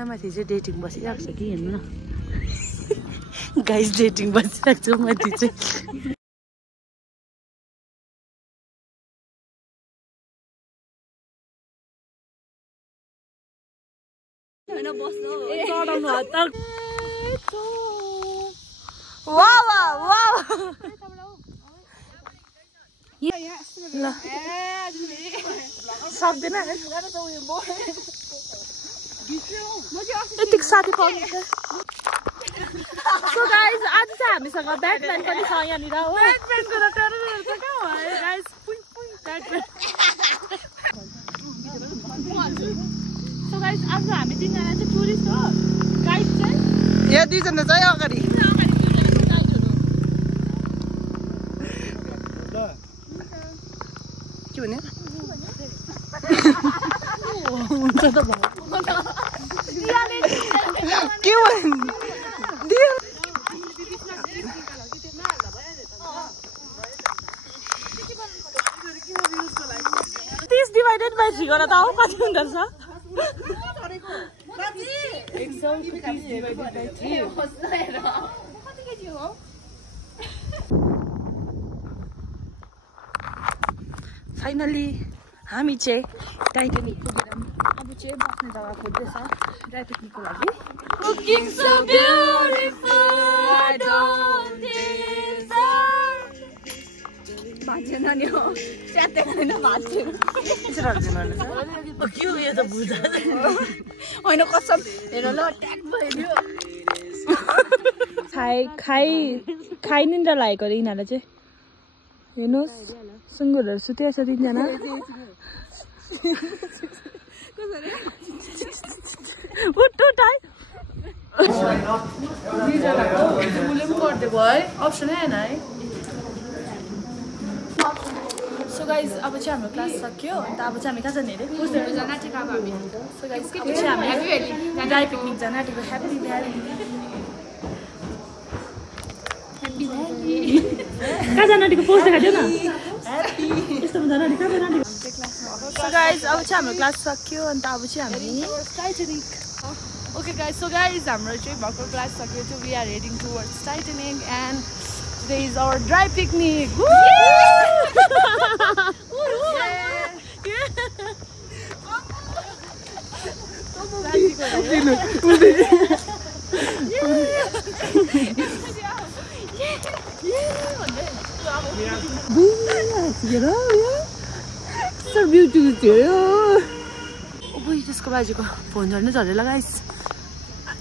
यहाँ माथि चाहिँ डेटिङ बसिरहेको छ कि हेर्नु न गाइस डेटिङ बसिरहेको छु माथि चाहिँ सक्दैन यतिको साथी पाउनु सो गाइस आज चाहिँ हामीसँग ब्याटम्यान पनि छ यहाँनिर हो ब्याटम्यानको त टेरर छ कहाँ भयो गाइस सो गाइस आज हामी तीनजना चाहिँ टुरिस्ट हो गाइड चाहिँ यहाँ दुईजना चाहिँ अगाडि के भने हुन्छ त भयो के भन्नु 30 divided by 3 गर्दा त आउ कति हुन्छ र फाइनली हामी चाहिँ टाइटानिक पुगेर अब चाहिँ बस्ने जग्गा खोज्दैछ ड्राई पिकनिकको लागि looking so beautiful I don't deserve भाँचेन नि हो च्याते हैन भाँचेन यसो राख्दिन हैन के हो यो त बुझा हैन कसम हेर ल ट्याग भयो खाइ निन्द्रा लागेको रे यिनीहरुले चाहिँ हेर्नुस् सुँगुरहरु सुतेछ तीनजना उठ्नु टाइ दुईजनाको बुले पनि गर्दै भयो है अप्सनै आएन है सो गाइज अब चाहिँ हाम्रो क्लास सक्यो अन्त अब चाहिँ हामी कहाँ जाने अरे जना टिका अब हामी सो गाइज अब चाहिँ हामी ड्राई पिकनिक जान आँटेको ह्याप्पी भ्याली कहाँ जान आँटेको पोस्ट देखाइदियो न यस्तोमा जान आँटेको कहाँ जान आँटेको सो गाइज अब चाहिँ हाम्रो क्लास सक्यो अन्त अब चाहिँ हामी Titanic okay guys so guys हाम्रो चाहिँ भर्खर क्लास सक्यो चाहिँ we are heading towards Titanic and today is our dry picnic. Woo! So beautiful. Oh, त्यसको बाजेको फोन झर्नै झरेर गाइस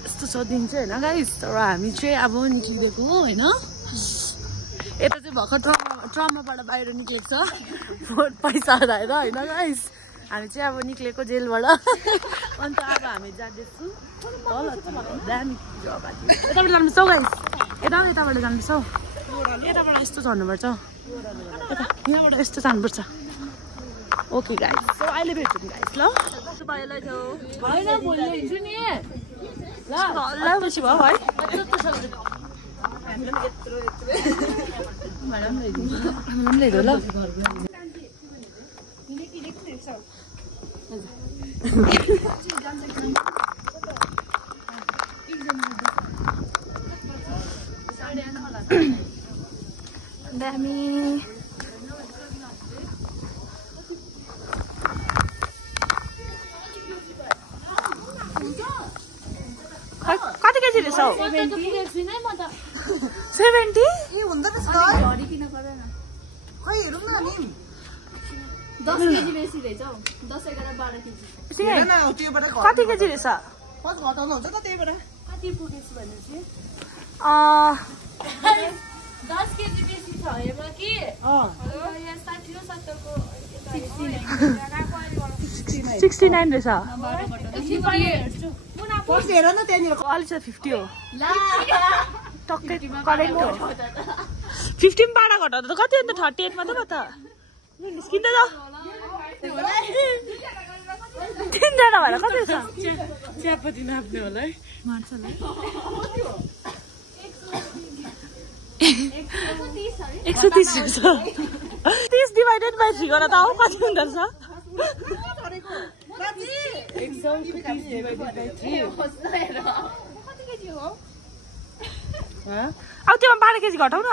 यस्तो सोधिन्छ हैन गाइस तर हामी चाहिँ अब निक्लिएको हो हैन यता चाहिँ भर्खर ट्रमाबाट बाहिर निक्लेको छ पैसा हराएर होइन गाइस हामी चाहिँ अब निक्लेको जेलबाट अन्त अब हामी जाँदैछु तल दामी यताबाट जानुपर्छ गाइस यताबाट जानुपर्छ यताबाट यस्तो झर्नुपर्छ यहाँबाट यस्तो जानुपर्छ ओके गाइस सो अहिले भेट्छौँ गाइस ल होइन भोलि हिँड्छु नि ल पछि भयो है मैडम ले दो लो दामी कति केजी रहेछ 70 ए हुँदैन रहेछ घडी किन पर्दैन खै हेरौँ न नि 10 केजी बेसी रहेछ हौ 10 11 12 केजी हेर न त्योबाट कति केजी रहेछ पछि घटाउनु हुन्छ त त्यहीबाट कति पुगेछ भनेपछि 10 केजी बेसी छ हेर्न कि यहाँ 60 हो 70 को 69 रहेछ पछि हेर न त्यहाँनिर अलि छ 50 हो टक्कै करेक्ट हो 15 बाडा घटाउँदा त कति अन्त 38 मात्र हो त निस्किँदै जाऊ तीनजना भएर कति छ चियापत्ती नाप्ने होला है मार्छ होला 130 छ 30 डिवाइडेड बाइ 3 गर्दा त आउ कति हुन्छ अब त्यो 12 केजी घटाउ न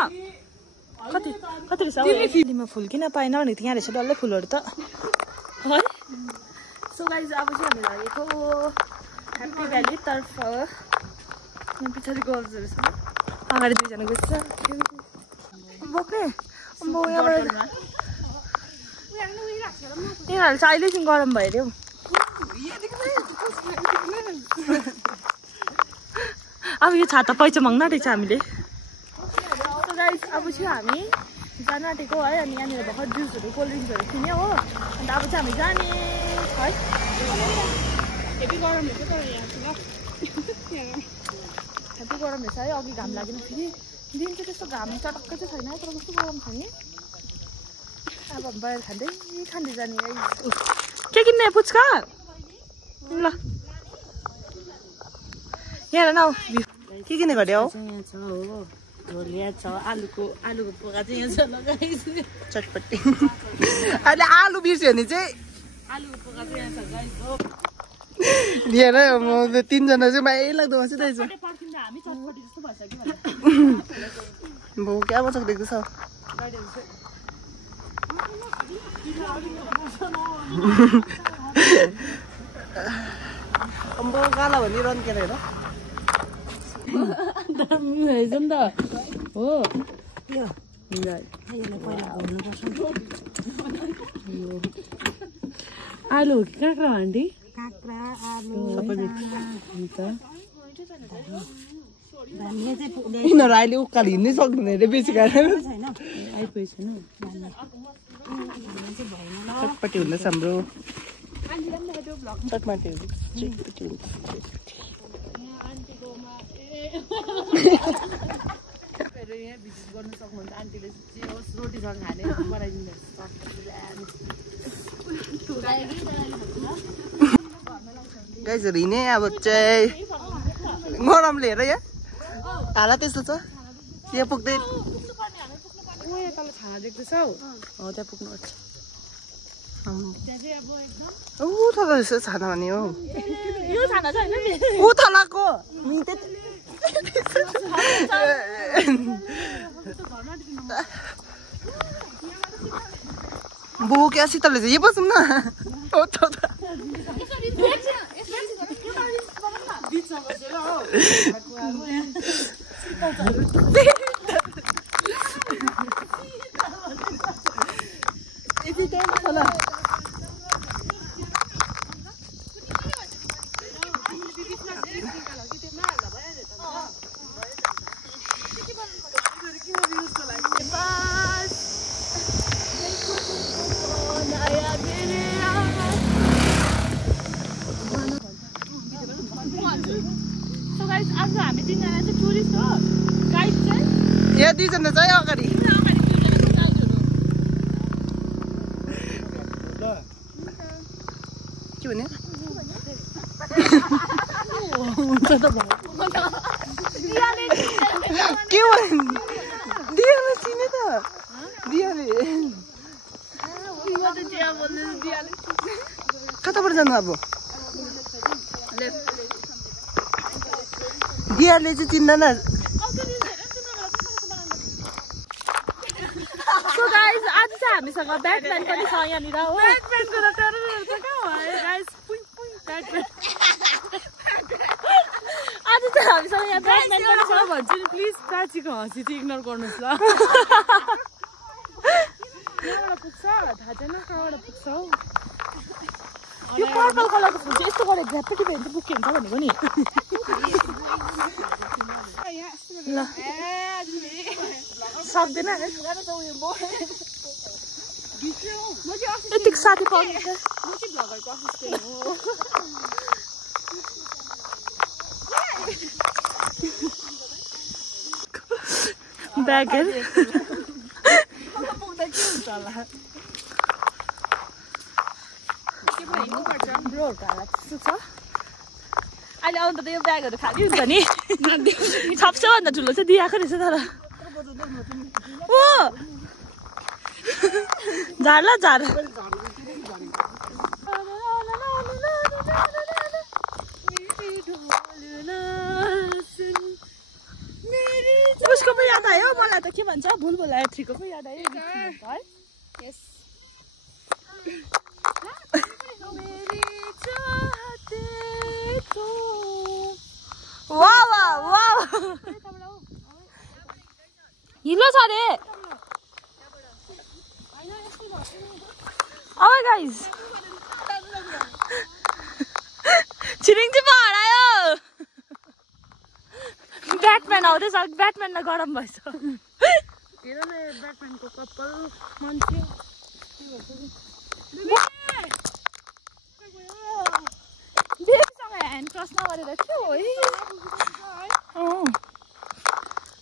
कति कति रहेछ दिल्लीमा फुल किन पाएन भने यहाँ रहेछ डल्लै फुलहरू त है सो गाइज अब चाहिँ हामी लागेको ह्याप्पी भ्याली तर्फ यहाँ पछाडि गर्ल्सहरू छ अगाडि दुईजना गएछ बोक्ने अम्बो यहाँबाट यिनीहरू चाहिँ अहिलेदेखि गरम भयो अरे हौ अब यो छाता पैसा माग्न आँटेको छ हामीले गाइस अब चाहिँ हामी जान आँटेको है अनि यहाँनिर भर्खर जुसहरू कोल्ड ड्रिङ्क्सहरू किन्यो हो अन्त अब चाहिँ हामी जाने है हेभी गरम रहेछ तर यहाँ हेभी गरम रहेछ है अघि घाम लागेन फेरि दिन चाहिँ त्यस्तो घाम चटक्कै चाहिँ छैन तर कस्तो गरम छ नि अब बाहिर खाँदै खाँदै जाने है के किन्ने पुच्का ल यहाँ न के किने घट्यो हौ यहाँ छ हो ढोलिया छ आलुको पोका चाहिँ यहाँ छ लगाइस चटपटी अहिले आलु बिर्स्यो भने चाहिँ आलुको पोका चाहिँ यहाँ छ गाइस हो दिएर म 3 जना चाहिँ माइ लाग्दो बसिरहेछ पर्खिँदा हामी चटपटी जस्तो भन्छ कि भो क्या बचक देख्दैछ अम्बो गाला भन्ने रन केर हेर दामी भएछ नि त हो आलु हो कि काँक्रा आन्टी काँक्रा आलु यिनीहरू अहिले उकालो हिँड्नै सक्दैन अरे बेसी खाएर आइपुगेको छैन चटपटी हुँदैछ हाम्रो चटपटी यहाँ भिजिट गर्नु सक्नुहुन्छ आन्टीले जे होस् रोटीसँग खाने बनाइदिनुहोस् हिँडे अब चाहिँ गरम लिएर यहाँ हाला त्यस्तो छ यहाँ पुग्दै तल छाना देख्दैछ हौ त्यहाँ पुग्नुपर्छ ऊ थलो रहेछ छाना भने हो यो छाना छ होइन ऊ थलाको बो क्या शीतलले चाहिँ यो बसौँ न आज हामी 3 जना चाहिँ टुरिस्ट हो गाइड चाहिँ यहाँ 2 जना चाहिँ अगाडि के भने हुन्छ त के भन्नु दियाले चिने त दियाले कताबाट जानु अब दियाले चाहिँ चिन्दैन सो गाइस आज चाहिँ हामीसँग ब्याटम्यान पनि छ यहाँनिर हो ब्याटम्यानको त टेरर छ कहाँ भयो गाइस पुइ पुइ ब्याटम्यान आज चाहिँ हामीसँग यहाँ ब्याटम्यान पनि छ भन्छु नि प्लिज प्राचीको हँसी चाहिँ इग्नोर गर्नुहोस् ल यहाँबाट पुग्छ थाहा छैन कहाँबाट पुग्छ हौ यो पर्पल कलरको फुल चाहिँ यस्तो गरेर झ्याप्पटी भयो भने चाहिँ बुके हुन्छ भनेको नि ल सक्दैन यतिको साथी पाउनु ब्यागहरू अहिले आउनु त यो ब्यागहरू खाली हुन्छ नि सबसेभन्दा ठुलो चाहिँ दिएको रहेछ तर ओ झार ल झार मलाई त के भन्छ बुलबुला 3 को पो याद आयो है यस वाव वाव हिलो छ रे अब गाइस छिरिङ चाहिँ हरायो ब्याटम्यान आउँदैछ ब्याटम्यानलाई गरम भएछ हेर न ब्याटम्यानको कपाल मान्छे बेबीसँग ह्यान्ड क्रस नगरेर के हो है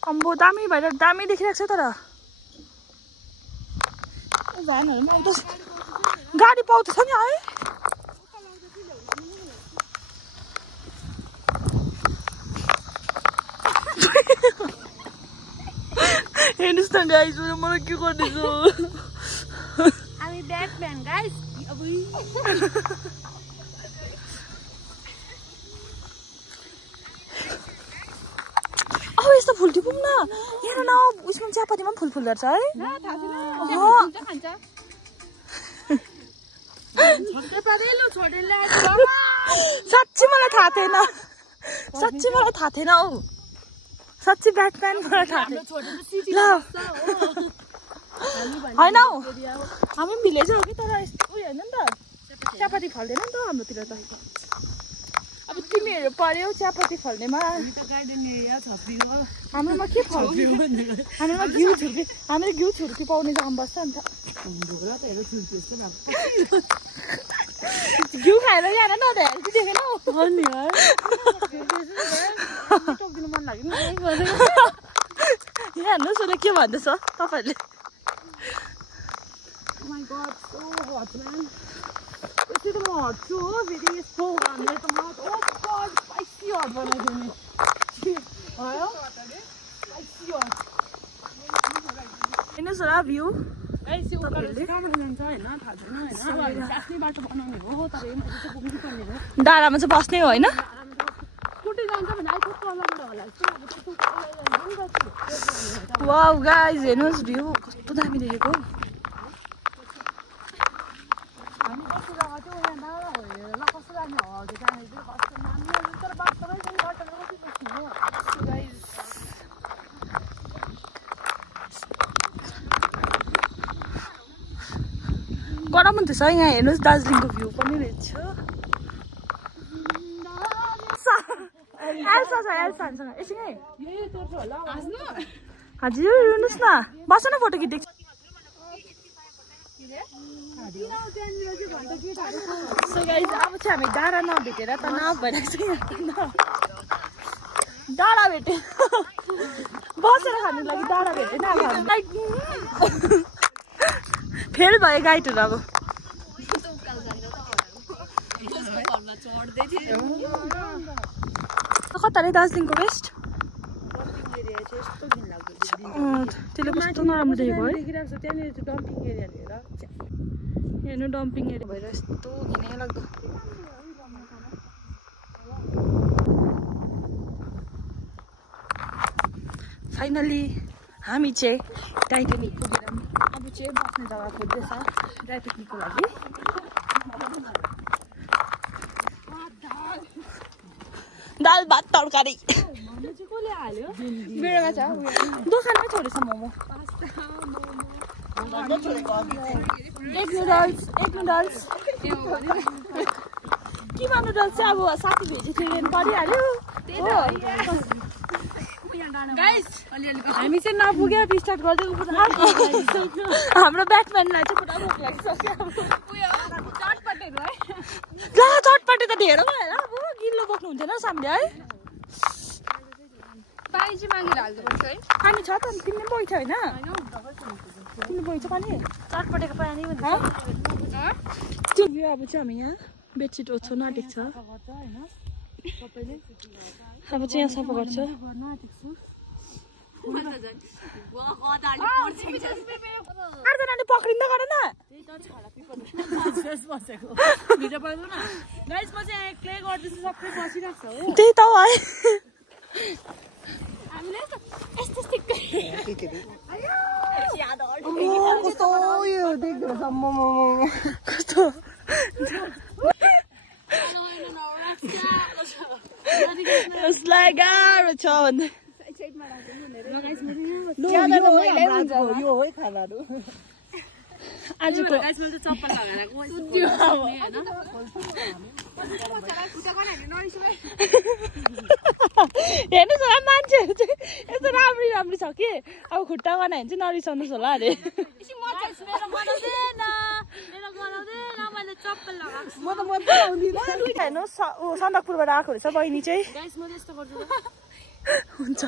अम्बो दामी भएर दामी देखिरहेको छ तर भ्यानहरूमा आउँछ गाडी पाउँछ नि है हेर्नुहोस् न गाइस मलाई के गर्दैछ हामी ब्याटम्यान गाइस अब यस्तो फुल टिपौँ न हेर न उसमा चियापत्तीमा फुल फुल्दो रहेछ है साँच्ची मलाई थाहा थिएन हौ साँच्ची ब्याटम्यान मलाई थाहा थिएन होइन हौ हामी भिलेज हो कि तर यस्तो उयो होइन नि त चियापत्ती फल्दैन नि त हाम्रोतिर त अब तिमीहरू पर्यौ चियापत्ती फल्नेमा हाम्रोमा के फल्छ हाम्रोमा घिउ छुर्पी पाउने जग्गामा बस्छ नि त घिउ खाएर यहाँ न देखेन टोकिदिनु मन लाग्यो नि यहाँ हेर्नुहोस् उसले के भन्दैछ तपाईँहरूले यति त म हट्छु हो फेरि यस्तो हामीले त म स्पाइसी हट बनाइदिने हेर्नुहोस् होला भ्यू डाँडामा चाहिँ बस्ने हो होइन वाउ गाइज हेर्नुहोस् भ्यू कस्तो दामी देखेको गरम हुँदैछ यहाँ हेर्नुहोस् दार्जिलिङको भ्यू पनि रहेछ हजुर हेर्नुहोस् न बस न फोटो खिच्दैछ अब चाहिँ हामी डाँडा नभेटेर तनाव भइरहेको छ डाँडा भेट्यो बसेर खानु लागि डाँडा भेटेन अब फेल भयो गाइडहरू अब कता रे दार्जिलिङको वेस्ट त्यसले कस्तो नराम्रो देखेको है हेर्नु डम्पिङ एरिया भएर यस्तो घिनै लाग्दो फाइनली हामी चाहिँ टाइटानिक पुगेर अब चाहिँ बस्ने जग्गा खोज्दैछ ड्राई पिकनिकको लागि दाल भात तरकारी दोकानमै छोडेछ मोमो एक नुडल्स केमा नुडल्स चाहिँ अब साथी भेजिटेरियन परिहाल्यो हामी चाहिँ नपुग्यो स्टार्ट गरिदिएको हाम्रो ब्याटम्यानलाई चाहिँ पुरा भोक लागिसक्यो चटपटे त ढेर भएर अब गिल्लो बोक्नु हुन्थेन सामले है पानी चाहिँ मागेर हाल्नुपर्छ है पानी छ त तिमीले पनि छ होइन तिमीले बोइछ पानी चटपटेको पानी त्यो अब चाहिँ हामी यहाँ बेडसिट ओछ्याउन आँटेको छ अब चाहिँ यहाँ सफा गर्छ आठजनाले पक्रिँदा गर न त्यही त है कस्तो यो देख्दै कस्तो यसलाई गाह्रो छ भन्दै यो हो खानाहरू आजको हेर्नुहोस् होला मान्छेहरू चाहिँ यस्तो राम्री राम्री छ कि अब खुट्टा बनायो भने चाहिँ नरिसाउनुहोस् होला अरे हेर्नुहोस् सन्दकपुरबाट आएको रहेछ बहिनी चाहिँ हुन्छ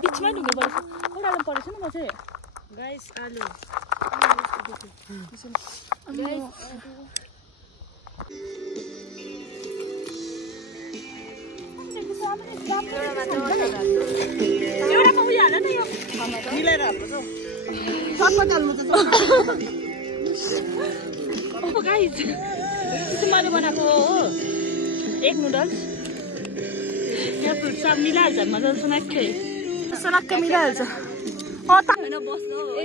बिचमै ढुङ्गे परेछ ओह्रालो परेछ नि म चाहिँ गाइस आलु एउटामा उयो हाल न यो मिलाएर हाल्नु सटपट हाल्नु त गाइस मैले बनाएको हो एक नुडल्स यहाँ फ्रुट सब मिलाइहाल्छ मजाले सुनाक्कै सुनाक्कै मिलाइहाल्छ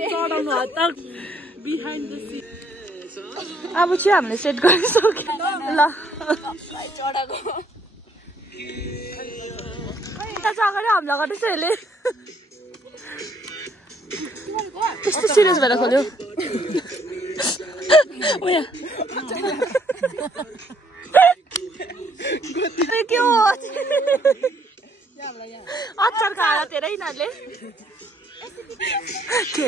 चढाउनु हतार बिहाइन्ड द सिन अब चाहिँ हामीले सेट गरिसक्यो ल अगाडि हमला गर्दैछ यसले कस्तो सिरियस भएर खोल्यो के हो अचार खाएर धेरै यिनीहरूले के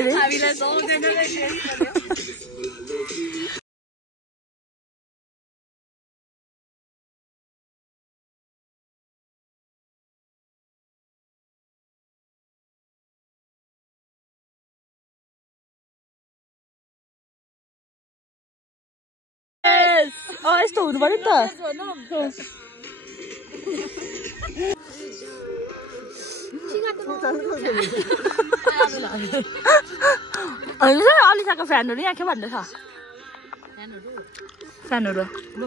अरे यस्तो हुनु पर्यो नि त अलिसाको फ्यानहरू यहाँ के भन्दैछ फ्यानहरू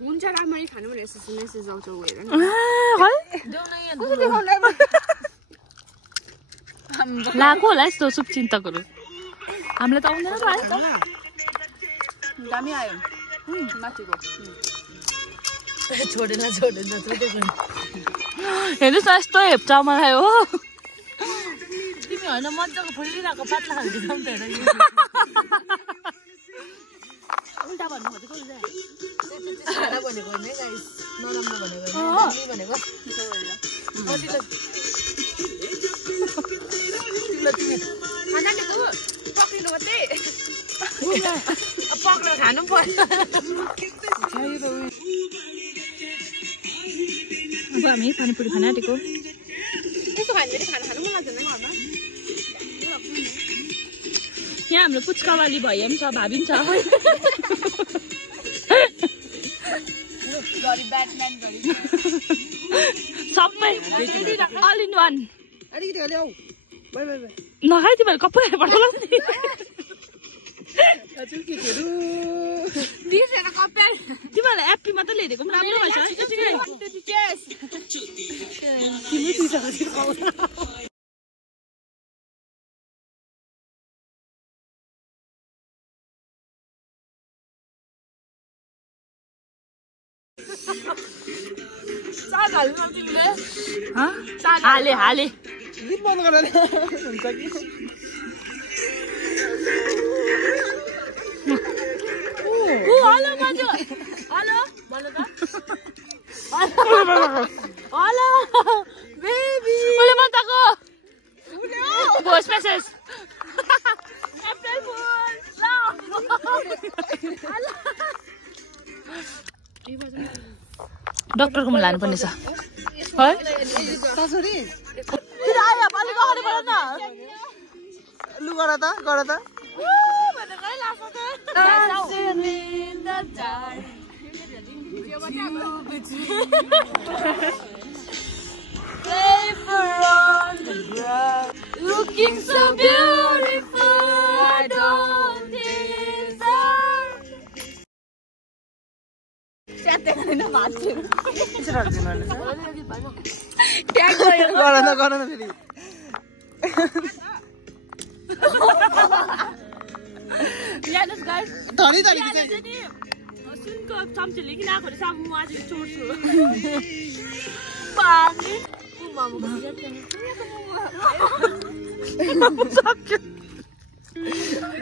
हुन्छ राम्ररी खानु भनेर मेसेज आउँछ हेर लगाएको होला यस्तो शुभचिन्तकहरू हामीलाई त आउँदैन त दामी आयो माथिको छोडेन हेर्नुहोस् न यस्तो हेप्छ मलाई हो तिमी होइन मजाको फुलिरहेको पातला खालको छ नि त उल्टा भन्नु खोजेको भनेको होइन गाइस नराम्रो भनेको पक्रिनु मात्रै पक्रेर खानु पर्छ अब हामी पानीपुरी खान आँटेको त्यस्तो खायो भने खाना खानु मन लाग्दैन घरमा यहाँ हाम्रो पुच्कावाली भैया पनि छ भाबी पनि छ सबै अल इन वान नखाइ तिमीहरू कपै पर्छ तिमीहरूलाई एप्पी मात्रै ल्याइदिएको पनि राम्रो भएछ हाले हाले बन्द गरेर हुन्छ कि हेलो माजु हेलो भन्नु त हेलो बेबी ओले बताको भोइस मेसेज एप्रिल फुल डक्टरकोमा लानुपर्ने छ है कसरी किन आयो अलिक अगाडि बढ न लु गर त Looking so beautiful, I don't deserve. ट्याट्टे गरेन भात थियो यसो राख्दिनु होला ट्याग गयो गर न फेरि यानुस गाइस धनी सुनको चम्चीले किन आएको रहेछ म आज चोर्छु पानी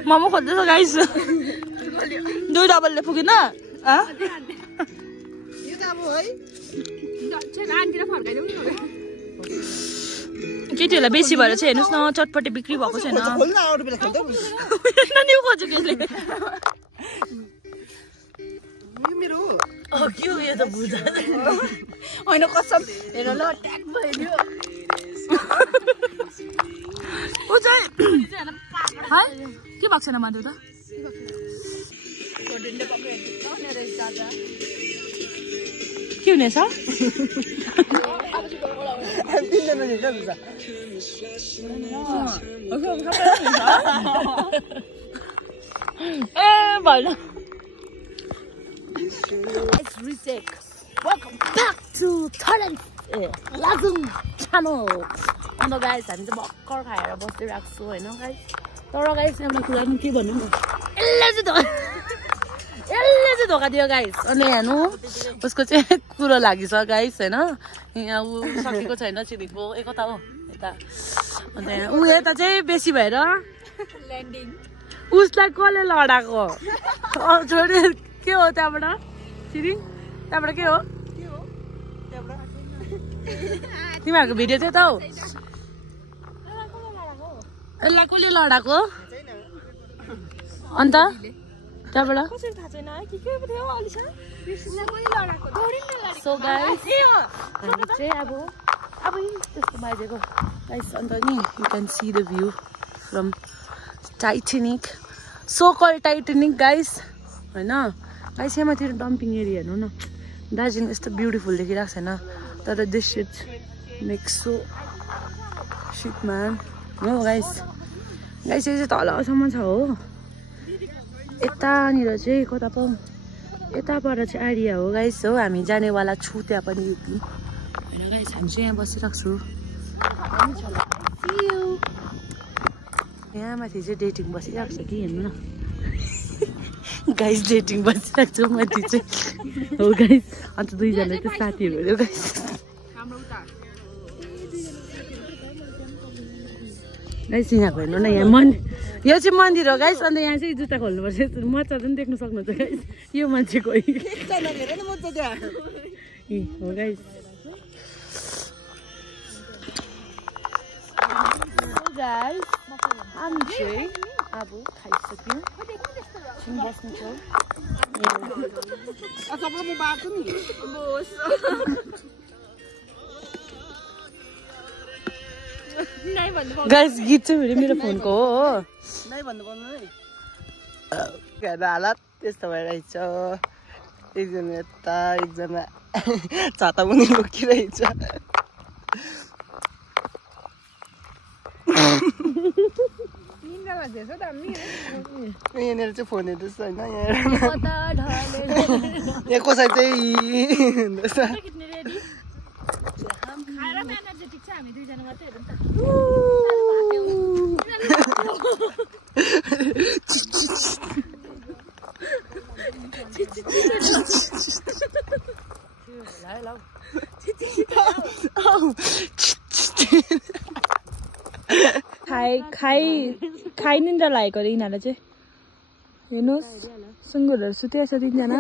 मोमो खोज्दैछ गाइस 2 डबलले पुगेन यो त अब है चाहिँ आन्टीले फर्काइदेऊ नि केटीहरूलाई बेसी भएर चाहिँ हेर्नुहोस् न चटपटे बिक्री भएको छैन नि खोज्यो केले मेरो के हो यो त बुझा होइन कसम हेर ल ट्याग भयो उ चाहिँ है के भएको छैन मान्थ्यो त के हुनेछ ए भएन Let's retake. Welcome back to Thailand Lazum channel. And guys, हामी चाहिँ भर्खर खाएर बसिरहेको छु हैन गाइस. तर गाइस एउटा कुरा नि के भन्नु न. यसले चाहिँ धोका दियो गाइस. अनि हेर्नु उसको चाहिँ कुरो लागिछ गाइस हैन. यहाँ उ सकेको छैन चिरिको एकता हो यता. अनि उ यता चाहिँ बेसी भएर ल्यान्डिङ उसलाई कसले लडाको छोडी के हो त्यहाँबाट चिरिङ त्यहाँबाट के हो तिमीहरूको भिडियो चाहिँ त हौ यसलाई कसले लडाको अन्त त्यहाँबाट कसरी थाहा छैन के थियो अलिसा कृष्णले पनि लडाको दौडिन लडाको सो गाइस हामी चाहिँ अब त्यस्तो बाजेको गाइस अन्त नि you can see the view from Titanic so called Titanic guys हैन गाइस यहाँ माथि डम्पिङ एरिया हेर्नु न दार्जिलिङ यस्तो ब्युटिफुल देखिरहेको छैन तर this shit makes so shit man हो गाइस यो चाहिँ तलसम्म छ हो यतानिर चाहिँ कता पो यताबाट चाहिँ एरिया हो गाइस हो हामी जानेवाला छु त्यहाँ पनि एक दिन होइन गाइस हामी चाहिँ यहाँ बसिरहेको छु यहाँ माथि चाहिँ डेटिङ बसिरहेको छ कि हेर्नु न गाइस डेटिङ बसिरहेको छु माथि चाहिँ हो गाइस अन्त दुईजना चाहिँ साथीहरू हो गाइस गाइस यहाँको हेर्नु न यहाँ यो चाहिँ मन्दिर हो गाइस अन्त यहाँ चाहिँ जुत्ता खोल्नुपर्छ मजा पनि देख्नु सक्नुहुन्छ गाइस यो मान्छेको हो गाइस गाइस हामी चाहिँ अब खाइसक्यौँ बस्नु छ गाइस गीत चाहिँ फेरि मेरो फोनको हो हालत त्यस्तो भइरहेछ एकजना यता एकजना छाता पनि बोकिरहेछ यहाँनिर चाहिँ फोन हेर्दैछ होइन यहाँ कसै चाहिँ खाइ निन्द्रा लागेको अरे यिनीहरूलाई चाहिँ हेर्नुहोस् सुँगुरहरू सुतेको छ तिनजना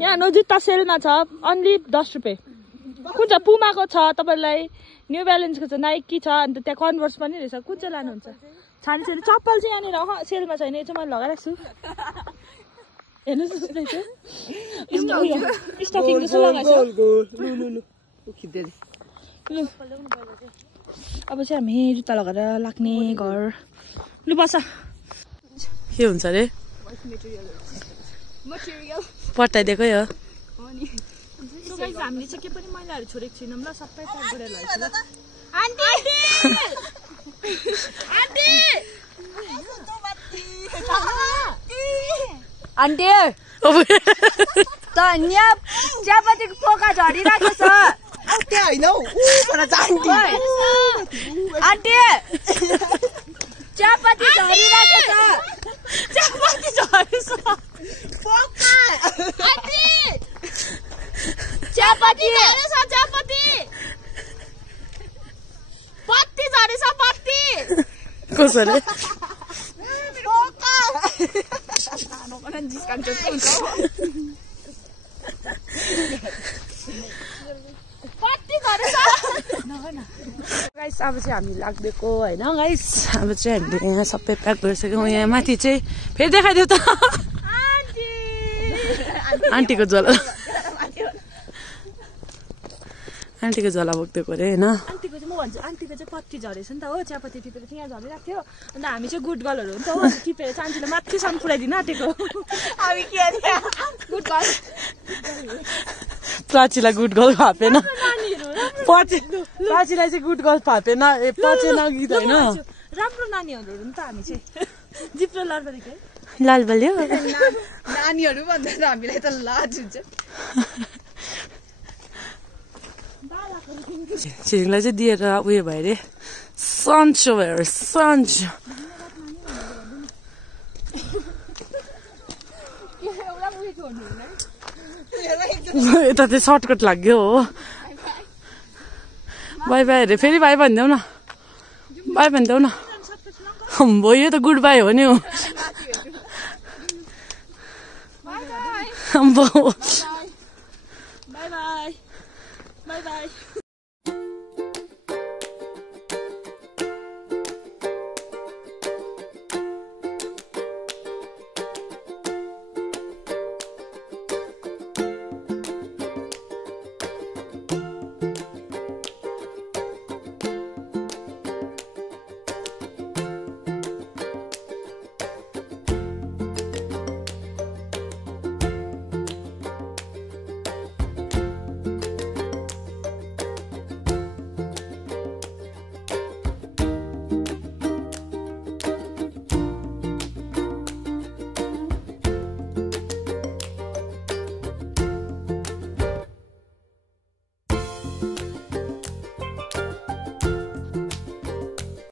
यहाँ नो जुत्ता सेलमा छ अन्ली 10 रुपियाँ कुन चाहिँ पुमाको छ तपाईँलाई न्यू ब्यालेन्सको छ नाइकी छ अन्त त्यहाँ कन्भर्स पनि रहेछ कुन चाहिँ लानुहुन्छ छानी छैन चप्पल चाहिँ यहाँनिर सेलमा छैन यो चाहिँ मैले लगाइरहेको छु हेर्नुहोस् उसले चाहिँ स्टकिङ जस्तो लगाएको अब चाहिँ हामी जुत्ता लगाएर लाग्ने घर लु बस के हुन्छ अरे पठाइदिएकै हो गाइस हामीले चाहिँ के पनि मैलाहरु छोडेको छैनौं ल सबै प्याक गरेर ल्याएको ल आन्टी आन्टी त यहाँ चियापत्तीको पोका झरिरहेको छ त्यहाँ होइन हौ भन आन्टी आन्टी चियापत्ती झरिरहेको छ चियापत्ती झरेछ पोका आन्टी चियापत्ती झरेछ चियापत्ती पत्ती झरेछ पत्ती कसरी पोका पत्ती झरेछ गाइस अब चाहिँ हामी लाग्दिएको होइन गाइस अब चाहिँ हामीले यहाँ सबै प्याक गरिसक्यौँ यहाँ माथि चाहिँ फेरि देखाइदियो त आन्टीको झोला आन्टीको झोला बोक्दिएको अरे होइन आन्टीको चाहिँ म भन्छु आन्टीको चाहिँ पत्ती झरेछ नि त हो चियापत्ती टिपेर चाहिँ यहाँ झरिरहेको थियो अन्त हामी चाहिँ गुड गर्लहरू हुन्छ हो टिपेर चाहिँ आन्टीले माथिसम्म पुऱ्याइदिनु आँटेको हामी के अरे गुड गर्ल प्राचीलाई गुड गर्ल फापेन प्राचीलाई चाहिँ गुड गर्ल फापेन पचेन गीत होइन राम्रो नानीहरू नि त हामी चाहिँ जिप्रो लड्बदेखि लाल बल्यो नानीहरू भन्दा त हामीलाई त लाज हुन्छ छिरिङलाई चाहिँ दिएर उयो भयो अरे सन्चो भयो अरे सन्चो यता चाहिँ सर्टकट लाग्यो हो बाई बाई अरे फेरि बाई भनिदेऊ न बाई भनिदेऊ न भयो यो त गुड बाई हो नि हो